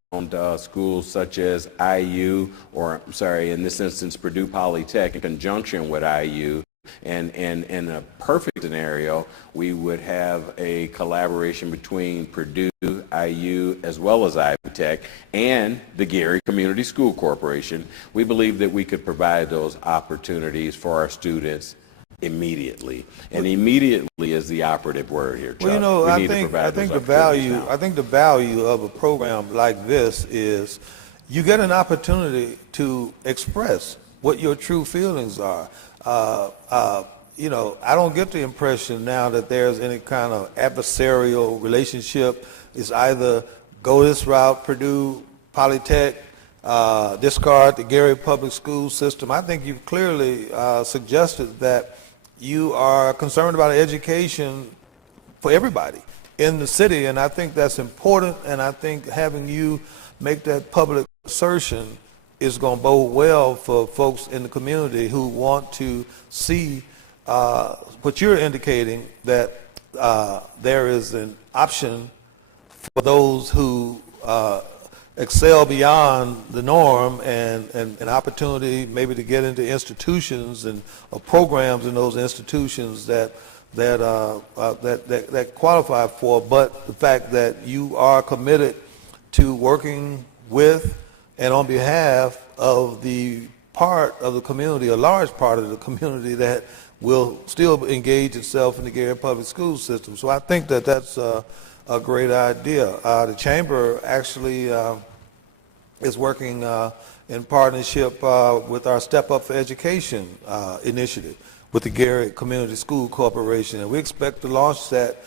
schools such as IU, or I'm sorry, in this instance, Purdue Polytech, in conjunction with IU, and in a perfect scenario, we would have a collaboration between Purdue, IU, as well as Ivy Tech, and the Gary Community School Corporation. We believe that we could provide those opportunities for our students immediately, and immediately is the operative word here, Chuck. Well, you know, I think the value of a program like this is you get an opportunity to express what your true feelings are. You know, I don't get the impression now that there's any kind of adversarial relationship. It's either go this route, Purdue, Polytech, discard the Gary public school system. I think you've clearly suggested that you are concerned about education for everybody in the city, and I think that's important, and I think having you make that public assertion is going to bode well for folks in the community who want to see what you're indicating, that there is an option for those who excel beyond the norm, and an opportunity maybe to get into institutions and programs in those institutions that qualify for. But the fact that you are committed to working with and on behalf of the part of the community, a large part of the community that will still engage itself in the Gary public school system. So I think that that's a great idea. The Chamber actually is working in partnership with our Step Up for Education initiative with the Gary Community School Corporation, and we expect to launch that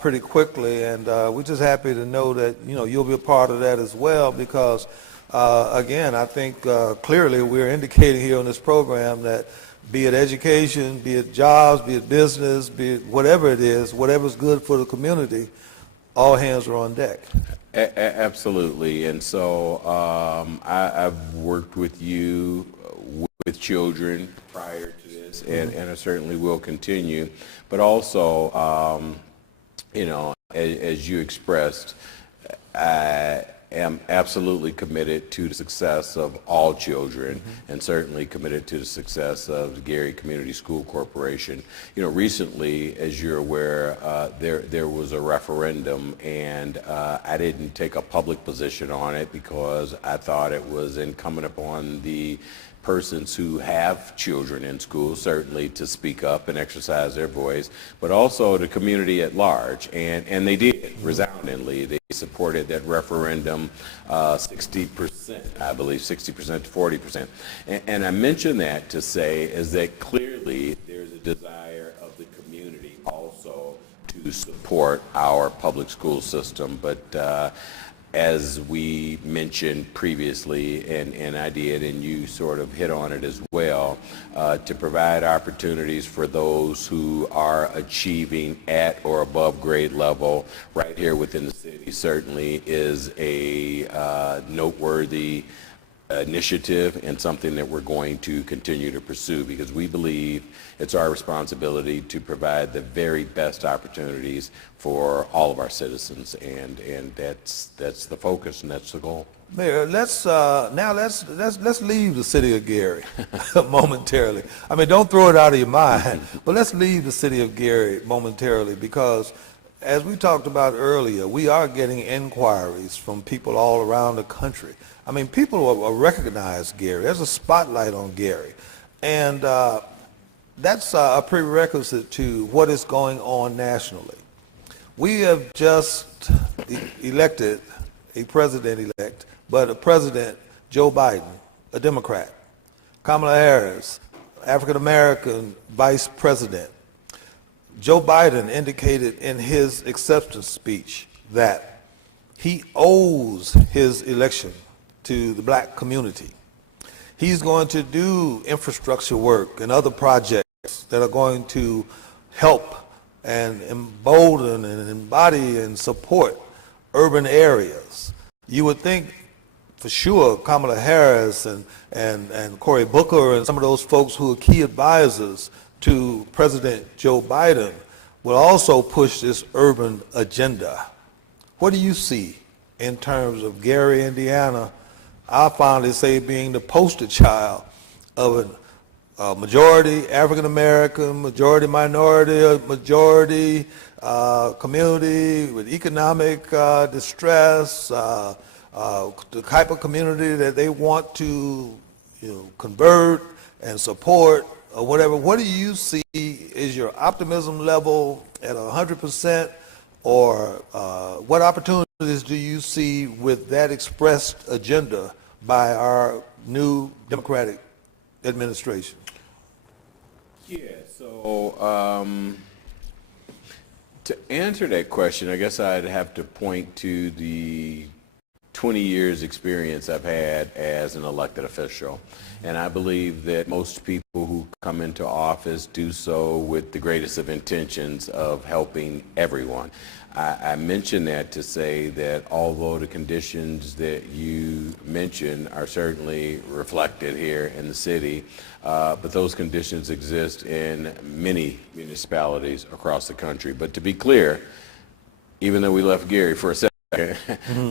pretty quickly, and we're just happy to know that you'll be a part of that as well, because again, I think clearly we're indicating here on this program that be it education, be it jobs, be it business, be it whatever it is, whatever's good for the community, all hands are on deck. Absolutely. And so I've worked with you with children prior to this, and I certainly will continue. But also, as you expressed, I am absolutely committed to the success of all children, and certainly committed to the success of the Gary Community School Corporation. Recently, as you're aware, there was a referendum, and I didn't take a public position on it because I thought it was incumbent upon the persons who have children in school certainly to speak up and exercise their voice, but also the community at large, and they did resoundingly. They supported that referendum 60%, I believe 60% to 40%. And I mention that to say is that clearly there's a desire of the community also to support our public school system, but as we mentioned previously, and I did, and you sort of hit on it as well, to provide opportunities for those who are achieving at or above grade level right here within the city certainly is a noteworthy initiative, and something that we're going to continue to pursue, because we believe it's our responsibility to provide the very best opportunities for all of our citizens, and that's the focus, and that's the goal. Mayor, let's leave the city of Gary momentarily. I mean, don't throw it out of your mind, but let's leave the city of Gary momentarily, because as we talked about earlier, we are getting inquiries from people all around the country. I mean, people will recognize Gary. There's a spotlight on Gary, and that's a prerequisite to what is going on nationally. We have just elected a president-elect, but a president, Joe Biden, a Democrat, Kamala Harris, African-American vice president. Joe Biden indicated in his acceptance speech that he owes his election to the black community. He's going to do infrastructure work and other projects that are going to help and embolden and embody and support urban areas. You would think for sure Kamala Harris and Cory Booker and some of those folks who are key advisors to President Joe Biden will also push this urban agenda. What do you see in terms of Gary, Indiana, I finally say being the poster child of a majority African-American, majority minority, majority community with economic distress, the type of community that they want to convert and support or whatever? What do you see is your optimism level at 100%, or what opportunities do you see with that expressed agenda by our new Democratic administration? Yeah, so to answer that question, I guess I'd have to point to the 20 years experience I've had as an elected official. And I believe that most people who come into office do so with the greatest of intentions of helping everyone. I mention that to say that although the conditions that you mentioned are certainly reflected here in the city, but those conditions exist in many municipalities across the country. But to be clear, even though we left Gary for a second,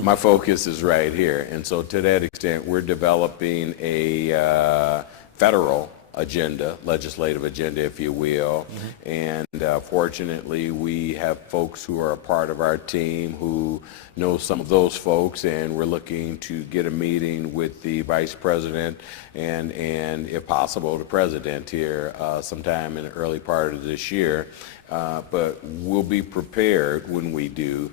my focus is right here. And so to that extent, we're developing a federal agenda, legislative agenda, if you will. And fortunately, we have folks who are a part of our team who know some of those folks, and we're looking to get a meeting with the vice president and if possible, the president here sometime in the early part of this year. But we'll be prepared when we do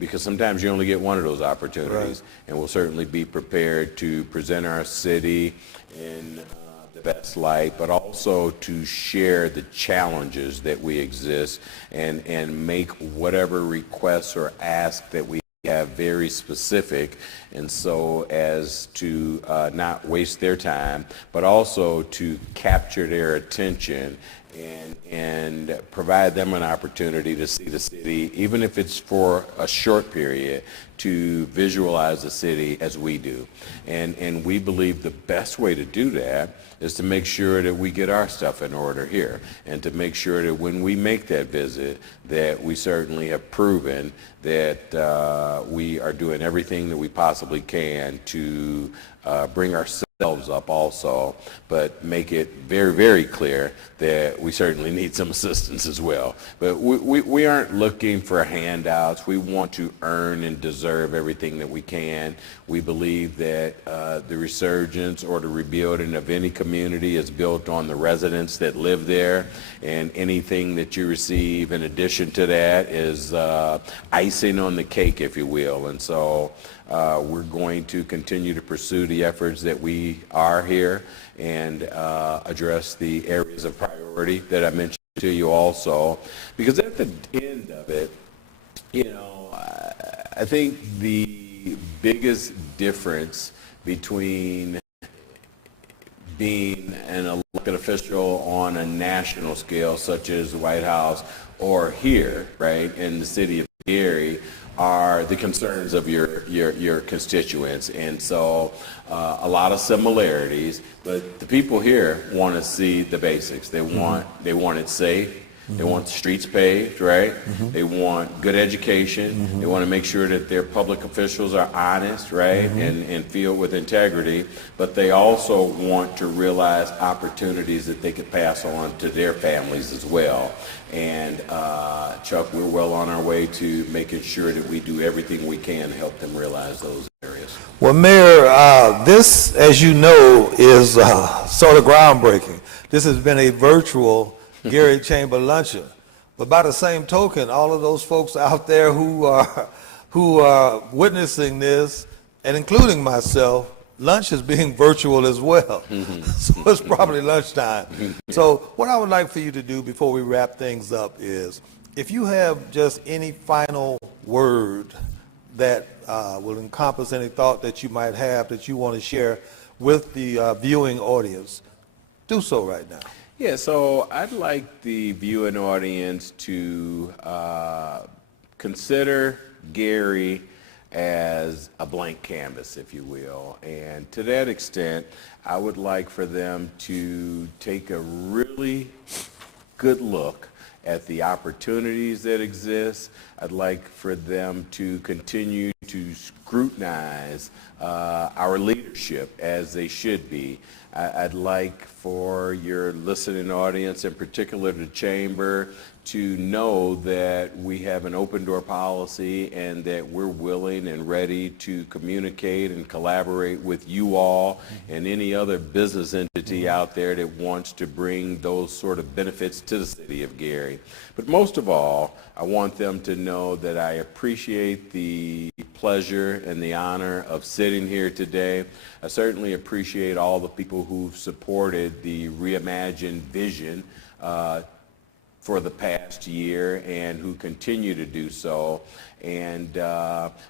because sometimes you only get one of those opportunities. Right. And we'll certainly be prepared to present our city in the best light, but also to share the challenges that we exist and make whatever requests or asks that we have very specific, and so as to not waste their time, but also to capture their attention and provide them an opportunity to see the city, even if it's for a short period, to visualize the city as we do. And we believe the best way to do that is to make sure that we get our stuff in order here, and to make sure that when we make that visit, that we certainly have proven that we are doing everything that we possibly can to bring ourselves up also, but make it very, very clear that we certainly need some assistance as well. But we aren't looking for handouts. We want to earn and deserve everything that we can. We believe that the resurgence or the rebuilding of any community is built on the residents that live there, and anything that you receive in addition to that is icing on the cake, if you will. And so we're going to continue to pursue the efforts that we are here and address the areas of priority that I mentioned to you also. Because at the end of it, I think the biggest difference between being an elected official on a national scale, such as the White House, or here, right, in the city of Gary, are the concerns of your constituents. And so a lot of similarities, but the people here want to see the basics. They want it safe. They want streets paved, right? They want good education. They want to make sure that their public officials are honest, right? And filled with integrity. But they also want to realize opportunities that they could pass on to their families as well. And Chuck, we're well on our way to making sure that we do everything we can to help them realize those areas. Well, Mayor, this, as you know, is sort of groundbreaking. This has been a virtual Gary Chamber luncheon. But by the same token, all of those folks out there who are witnessing this, and including myself, lunch is being virtual as well. So it's probably lunchtime. So what I would like for you to do before we wrap things up is, if you have just any final word that will encompass any thought that you might have that you want to share with the viewing audience, do so right now. Yeah, so I'd like the viewing audience to consider Gary as a blank canvas, if you will. And to that extent, I would like for them to take a really good look at the opportunities that exist. I'd like for them to continue to scrutinize our leadership as they should be. I'd like for your listening audience, in particular the chamber, to know that we have an open door policy and that we're willing and ready to communicate and collaborate with you all and any other business entity out there that wants to bring those sort of benefits to the city of Gary. But most of all, I want them to know that I appreciate the pleasure and the honor of sitting here today. I certainly appreciate all the people who've supported the Reimagined vision for the past year and who continue to do so. And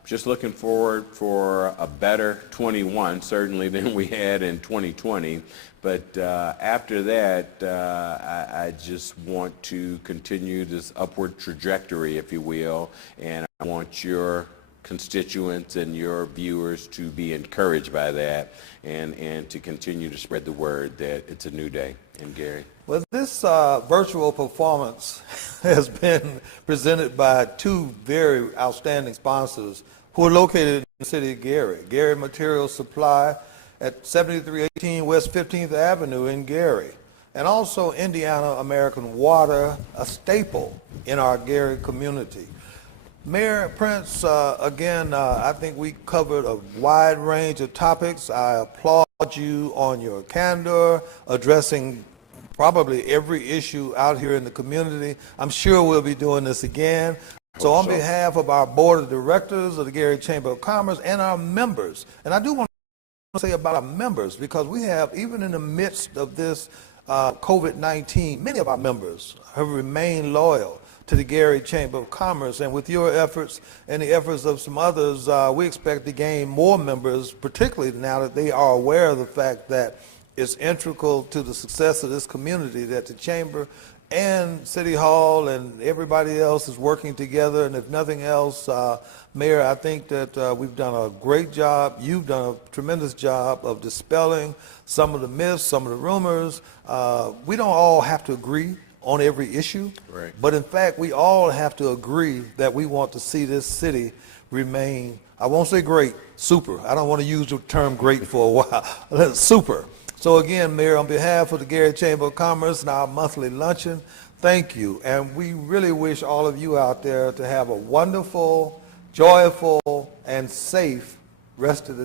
just looking forward for a better 21, certainly than we had in 2020. But after that, I just want to continue this upward trajectory, if you will, and I want your constituents and your viewers to be encouraged by that and to continue to spread the word that it's a new day in Gary. Well, this virtual performance has been presented by two very outstanding sponsors who are located in the city of Gary. Gary Material Supply at 7318 West 15th Avenue in Gary, and also Indiana American Water, a staple in our Gary community. Mayor Prince, again, I think we covered a wide range of topics. I applaud you on your candor, addressing probably every issue out here in the community. I'm sure we'll be doing this again. So on behalf of our board of directors of the Gary Chamber of Commerce and our members, and I do want to say about our members, because we have, even in the midst of this COVID-19, many of our members have remained loyal to the Gary Chamber of Commerce, and with your efforts and the efforts of some others, we expect to gain more members, particularly now that they are aware of the fact that it's integral to the success of this community that the Chamber and City Hall and everybody else is working together. And if nothing else, Mayor, I think that we've done a great job. You've done a tremendous job of dispelling some of the myths, some of the rumors. We don't all have to agree on every issue, right, but in fact, we all have to agree that we want to see this city remain, I won't say great, super. I don't want to use the term great for a while. Super. So again, Mayor, on behalf of the Gary Chamber of Commerce and our monthly luncheon, thank you. And we really wish all of you out there to have a wonderful, joyful, and safe rest of the day.